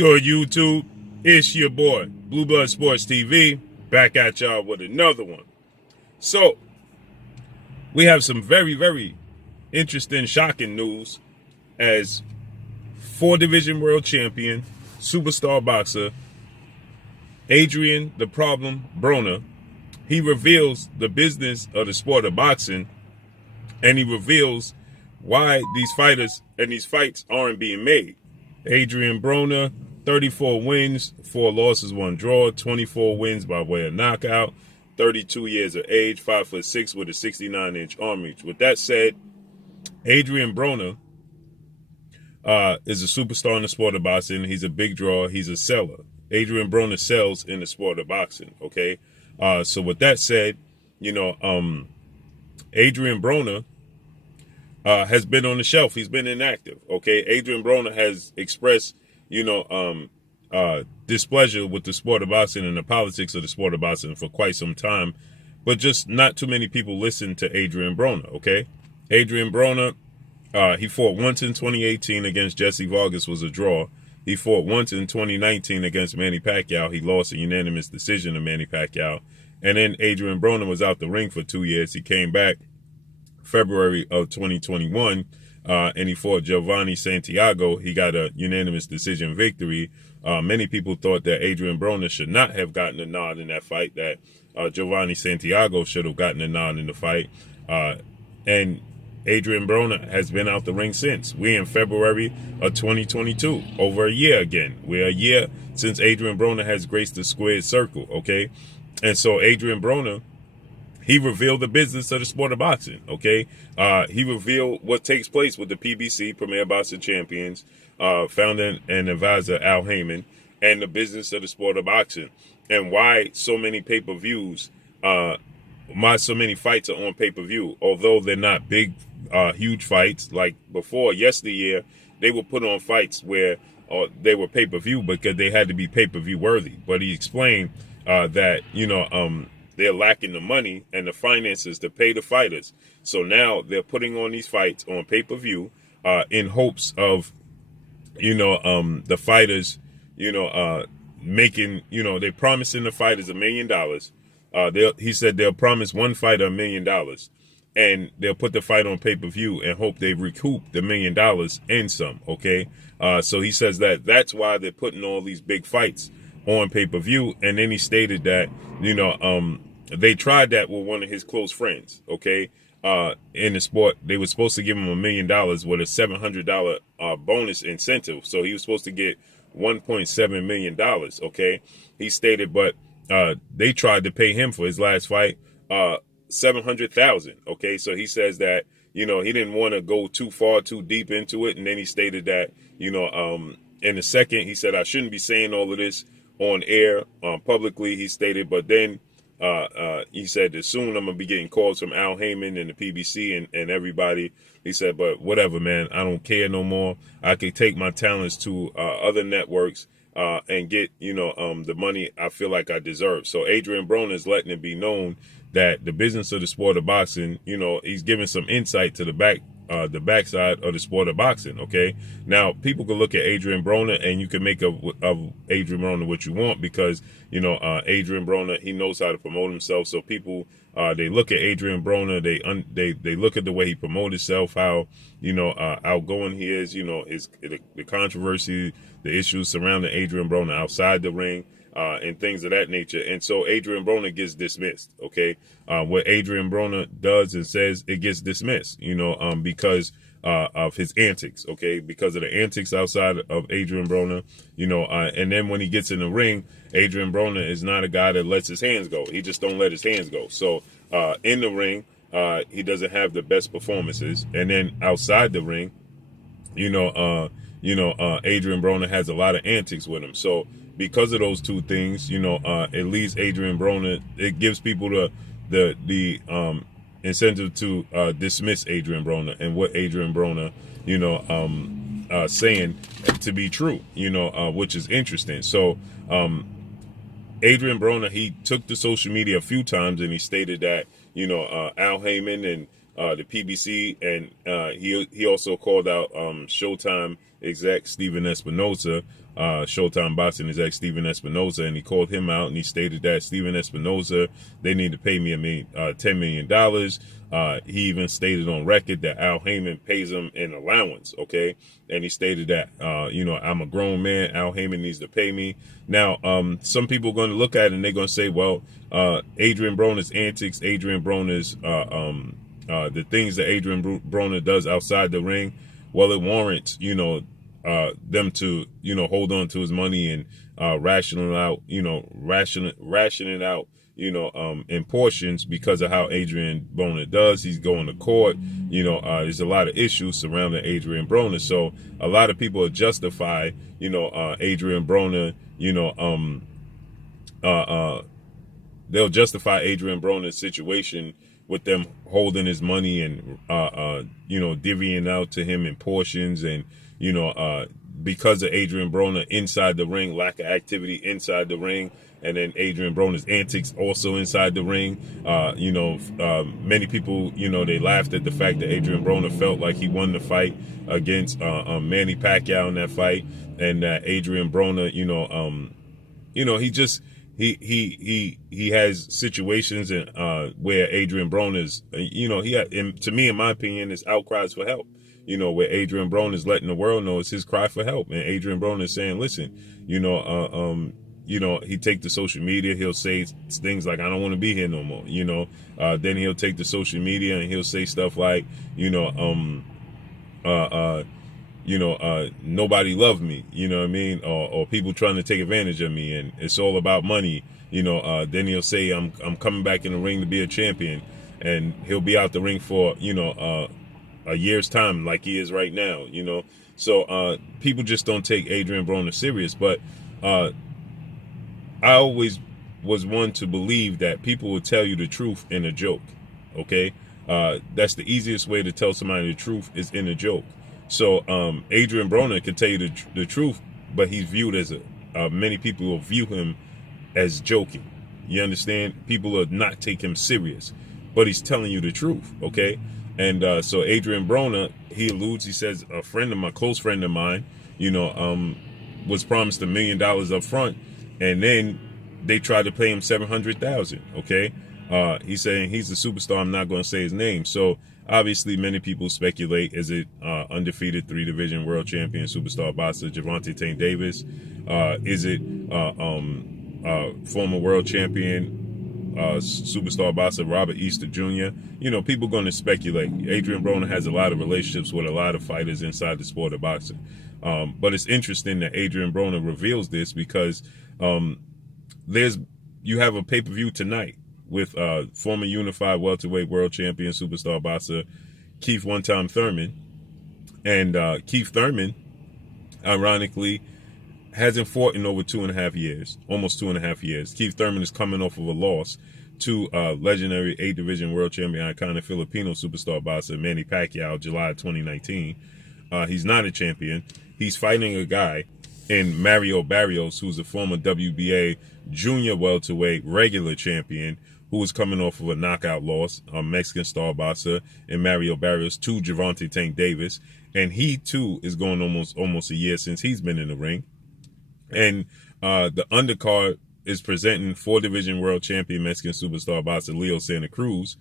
good, YouTube? It's your boy, Blue Blood Sports TV, back at y'all with another one. So, we have some very, very interesting, shocking news as 4-division world champion, superstar boxer, ADRIEN "The Problem" Broner. He reveals the business of the sport of boxing, and he reveals why these fighters and these fights aren't being made. ADRIEN Broner, 34 wins, 4 losses, 1 draw, 24 wins by way of knockout, 32 years of age, 5'6" with a 69-inch arm reach. With that said, ADRIEN Broner is a superstar in the sport of boxing. He's a big draw. He's a seller. ADRIEN Broner sells in the sport of boxing, okay? So with that said, ADRIEN Broner has been on the shelf. He's been inactive, okay? ADRIEN Broner has expressed, displeasure with the sport of boxing and the politics of the sport of boxing for quite some time, but just not too many people listen to ADRIEN Broner, okay? ADRIEN Broner, he fought once in 2018 against Jesse Vargas, was a draw. He fought once in 2019 against Manny Pacquiao. He lost a unanimous decision to Manny Pacquiao. And then ADRIEN Broner was out the ring for 2 years. He came back February of 2021, and he fought Giovanni Santiago. He got a unanimous decision victory. Many people thought that ADRIEN Broner should not have gotten a nod in that fight, that Giovanni Santiago should have gotten a nod in the fight. And ADRIEN Broner has been out the ring since. We're in February of 2022, over a year again. We're a year since ADRIEN Broner has graced the squared circle, okay? And so ADRIEN Broner, he revealed the business of the sport of boxing, okay? He revealed what takes place with the PBC, Premier Boxing Champions, founder and advisor Al Heyman, and the business of the sport of boxing, and why so many pay-per-views, why so many fights are on pay-per-view. Although they're not big, huge fights like before, yesteryear, they would put on fights where they were pay-per-view because they had to be pay-per-view worthy. But he explained that, they're lacking the money and the finances to pay the fighters. So now they're putting on these fights on pay-per-view in hopes of, the fighters, making, they're promising the fighters $1 million. He said they'll promise one fighter $1 million, and they'll put the fight on pay-per-view and hope they recoup the $1 million and some, okay? So he says that that's why they're putting all these big fights on pay-per-view. And then he stated that, they tried that with one of his close friends, okay? In the sport, they were supposed to give him $1 million with a $700 bonus incentive. So he was supposed to get $1.7 million, okay? He stated, but they tried to pay him for his last fight $700,000, okay? So he says that, he didn't want to go too far, too deep into it. And then he stated that, in a second, he said, I shouldn't be saying all of this on air, publicly, he stated, but then he said that soon I'm going to be getting calls from Al Heyman and the PBC and everybody. He said, but whatever, man, I don't care no more. I could take my talents to other networks and get, the money I feel like I deserve. So ADRIEN Broner is letting it be known that the business of the sport of boxing, he's giving some insight to the backside of the sport of boxing, okay? Now, people can look at ADRIEN Broner and you can make of ADRIEN Broner what you want because, ADRIEN Broner, he knows how to promote himself. So people, they look at ADRIEN Broner, they look at the way he promotes himself, how, outgoing he is, the controversy, the issues surrounding ADRIEN Broner outside the ring, and things of that nature. And so ADRIEN Broner gets dismissed, okay? What ADRIEN Broner does and says, it gets dismissed, because of his antics, okay? Because of the antics outside of ADRIEN Broner, and then when he gets in the ring, ADRIEN Broner is not a guy that lets his hands go. He just don't let his hands go. So in the ring, he doesn't have the best performances. And then outside the ring, ADRIEN Broner has a lot of antics with him. So because of those two things, it leads ADRIEN Broner, it gives people the incentive to dismiss ADRIEN Broner and what ADRIEN Broner, saying to be true, which is interesting. So ADRIEN Broner, he took to social media a few times and he stated that, Al Heyman and the PBC, and he also called out Showtime exec Steven Espinoza, Showtime Boxing exec Steven Espinoza, and he called him out and he stated that Steven Espinoza, they need to pay me $10 million. He even stated on record that Al Heyman pays him an allowance, okay? And he stated that, I'm a grown man, Al Heyman needs to pay me. Now, some people are going to look at it and they're going to say, well, Adrien Broner's antics, Adrien Broner's, the things that Adrien Broner does outside the ring, well, it warrants, them to, hold on to his money and ration it out, in portions because of how Adrien Broner does. He's going to court. There's a lot of issues surrounding Adrien Broner. So a lot of people justify, Adrien Broner, they'll justify Adrien Broner's situation with them holding his money and, divvying out to him in portions and, because of Adrien Broner inside the ring, lack of activity inside the ring, and then Adrien Broner's antics also inside the ring. Many people, they laughed at the fact that Adrien Broner felt like he won the fight against Manny Pacquiao in that fight, and that Adrien Broner, he has situations and where Adrien Broner's, to me, in my opinion, is outcries for help. Where Adrien Broner is letting the world know it's his cry for help, and Adrien Broner is saying, listen, he take the social media, he'll say things like, I don't want to be here no more, then he'll take the social media and he'll say stuff like, nobody loved me, or people trying to take advantage of me, and it's all about money, then he'll say, I'm coming back in the ring to be a champion, and he'll be out the ring for, a year's time like he is right now, so people just don't take Adrien Broner serious. But I always was one to believe that people will tell you the truth in a joke. Okay, that's the easiest way to tell somebody the truth, is in a joke. So Adrien Broner can tell you the truth, but he's viewed as many people will view him as joking. You understand? People will not take him serious, but he's telling you the truth. Okay. And so Adrien Broner, he says, close friend of mine, was promised $1 million up front, and then they tried to pay him $700,000. Okay. He's saying he's a superstar. I'm not going to say his name. So obviously many people speculate, is it undefeated 3-division world champion superstar boxer Gervonta Tank Davis? Is it former world champion superstar boxer Robert Easter Jr.? People going to speculate. Adrien Broner has a lot of relationships with a lot of fighters inside the sport of boxing. But it's interesting that Adrien Broner reveals this because you have a pay-per-view tonight with former unified welterweight world champion superstar boxer Keith one-time Thurman. And Keith Thurman, ironically, hasn't fought in over 2.5 years, almost 2.5 years. Keith Thurman is coming off of a loss to legendary 8-division world champion, iconic Filipino superstar boxer Manny Pacquiao, July 2019. He's not a champion. He's fighting a guy in Mario Barrios, who's a former WBA junior welterweight regular champion, who was coming off of a knockout loss, a Mexican star boxer in Mario Barrios, to Gervonta Tank Davis. And he, too, is going almost a year since he's been in the ring. And the undercard is presenting 4-division world champion Mexican superstar boxer Leo Santa Cruz,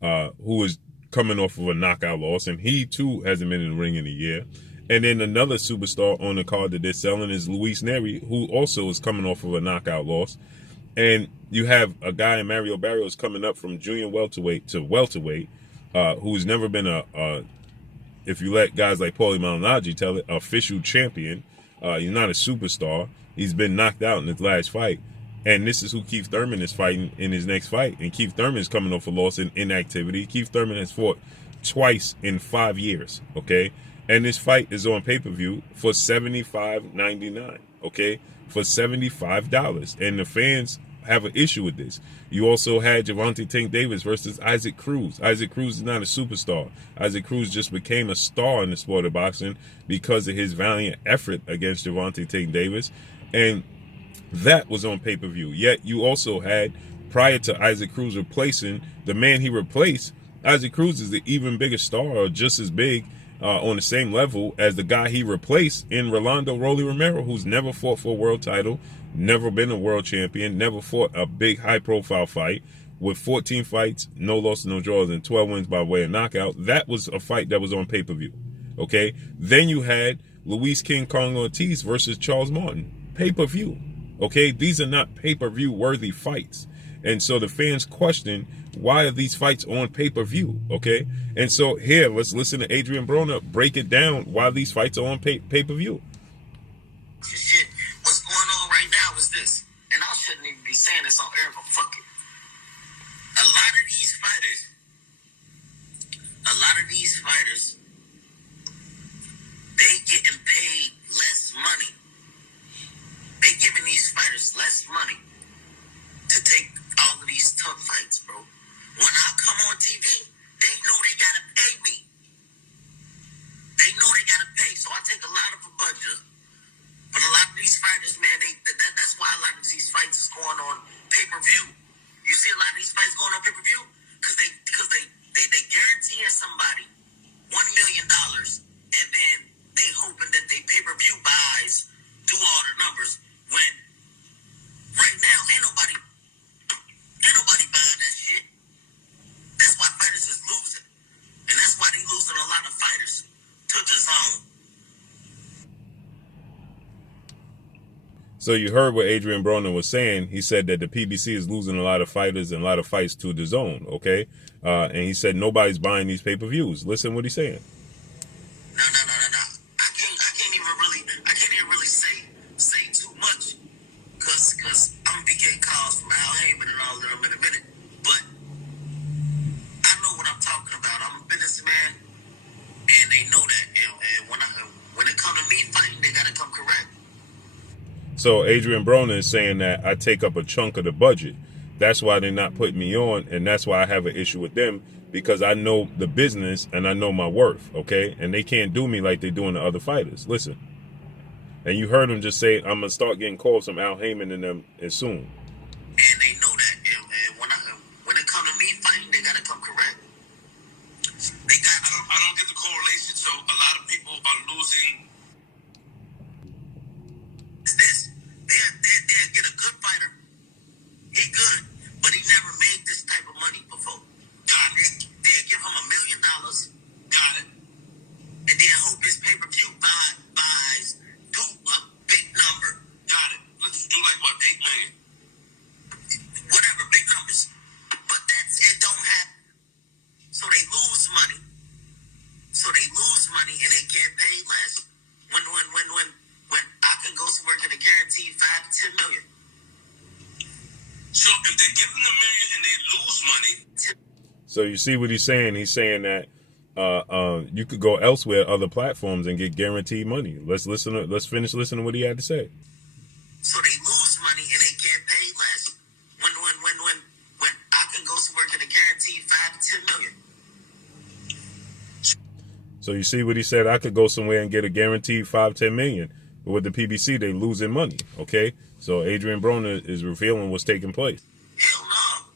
who is coming off of a knockout loss, and he too hasn't been in the ring in a year. And then another superstar on the card that they're selling is Luis Neri, who also is coming off of a knockout loss. And you have a guy in Mario Barrios coming up from junior welterweight to welterweight, who's never been if you let guys like Paulie Malignaggi tell it, official champion. He's not a superstar. He's been knocked out in his last fight. And this is who Keith Thurman is fighting in his next fight. And Keith Thurman is coming off a loss in inactivity. Keith Thurman has fought twice in 5 years, okay? And this fight is on pay-per-view for $75.99, okay? For $75. And the fans have an issue with this. You also had Gervonta Tank Davis versus Isaac Cruz. Isaac Cruz is not a superstar. Isaac Cruz just became a star in the sport of boxing because of his valiant effort against Gervonta Tank Davis. And that was on pay-per-view. Yet you also had, prior to Isaac Cruz replacing the man he replaced, Isaac Cruz is an even bigger star, or just as big on the same level as the guy he replaced in Rolando Rolly Romero, who's never fought for a world title, never been a world champion, never fought a big high-profile fight, with 14 fights, no losses, no draws, and 12 wins by way of knockout. That was a fight that was on pay-per-view. Okay? Then you had Luis King Kong Ortiz versus Charles Martin. Pay-per-view. Okay? These are not pay-per-view worthy fights. And so the fans question, why are these fights on pay-per-view? Okay? And so here, let's listen to Adrien Broner break it down why these fights are on pay-per-view. Shit, what's going on right now is this. And I shouldn't even be saying this on air, but fuck it. A lot of these fighters, they getting paid less money. They giving these fighters less money to take all of these tough fights, bro. When I come on TV, they know they gotta pay me. They know they gotta pay, so I take a lot of a budget. But a lot of these fighters, man, that's why a lot of these fights is going on pay-per-view. You see a lot of these fights going on pay-per-view because they guaranteeing somebody $1 million, and then they hoping that they pay-per-view buys do all the numbers. When right now ain't nobody buying that shit. That's why fighters is losing, and that's why they losing a lot of fighters to the zone. So you heard what Adrien Broner was saying. He said that the PBC is losing a lot of fighters and a lot of fights to the zone, okay? And he said nobody's buying these pay-per-views. Listen what he's saying. No. I can't even really say too much because I'm gonna be getting calls from Al Heyman and all of them in a minute. But I know what I'm talking about. I'm a businessman, and they know that. And when it comes to me fighting, they gotta come correct. So Adrien Broner is saying that I take up a chunk of the budget. That's why they're not putting me on, and that's why I have an issue with them, because I know the business and I know my worth, okay? And they can't do me like they doing the other fighters. Listen. And you heard him just say, I'm going to start getting calls from Al Heyman and them soon. And they know that. And when it comes to me fighting, they got to come correct. I don't get the correlation, so a lot of people are losing. This. They'll get a good fighter. He good, but he never made this type of money before. Got it. They'll give him $1 million. Got it. And then hope his pay-per-view buys do a big number. Got it. Let's do like what, 8 million? Whatever, big numbers. But it don't happen. So they lose money. And they can't pay less. When I can go somewhere get a guaranteed $5 to $10 million. So if they give them $1 million and they lose money. So you see what he's saying? He's saying that you could go elsewhere, other platforms, and get guaranteed money. Let's finish listening to what he had to say. So they lose money and they can't pay less. When I can go somewhere get a guaranteed $5 to $10 million. So you see what he said? I could go somewhere and get a guaranteed $5-10 million. But with the PBC, they losing money. Okay, so Adrien Broner is revealing what's taking place. Hell no.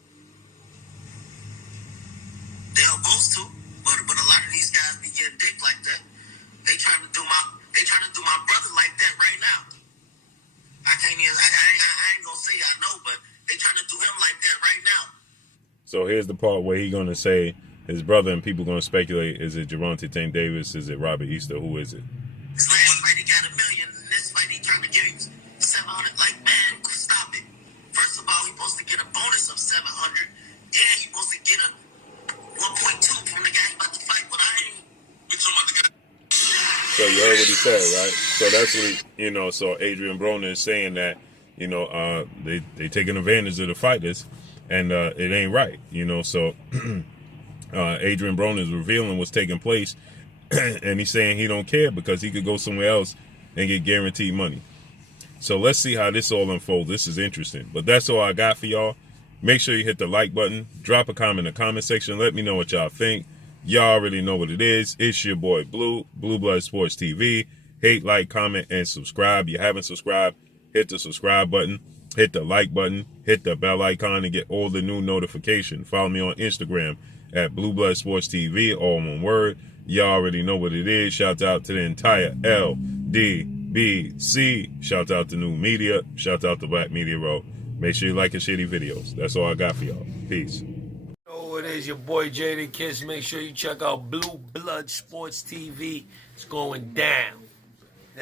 They're supposed to, but a lot of these guys be getting dick like that. They trying to do my brother like that right now. I ain't gonna say I know, but they trying to do him like that right now. So here's the part where he's gonna say his brother, and people gonna speculate: is it Gervonta Tank Davis? Is it Robert Easter? Who is it? His last fight he got $1 million, and this fight he trying to give him 700. Like, man, stop it. First of all, he supposed to get a bonus of 700, and he supposed to get a 1.2 from the guy he about to fight. But I ain't. We talking about the guy. So you heard what he said, right? So that's what he, so Adrien Broner is saying that, they taking advantage of the fighters, and it ain't right, so Adrien Broner is revealing what's taking place, and he's saying he don't care because he could go somewhere else and get guaranteed money. So let's see how this all unfolds. This is interesting. But that's all I got for y'all. Make sure you hit the like button. Drop a comment in the comment section. Let me know what y'all think. Y'all already know what it is. It's your boy Blue Blood Sports TV. Hate, like, comment, and subscribe. You haven't subscribed, hit the subscribe button. Hit the like button. Hit the bell icon to get all the new notifications. Follow me on Instagram at Blue Blood Sports TV, all one word. Y'all already know what it is. Shout out to the entire LDBC. Shout out to New Media. Shout out to Black Media Row. Make sure you like and share these videos. That's all I got for y'all. Peace. Oh, it is your boy Jada Kiss. Make sure you check out Blue Blood Sports TV. It's going down.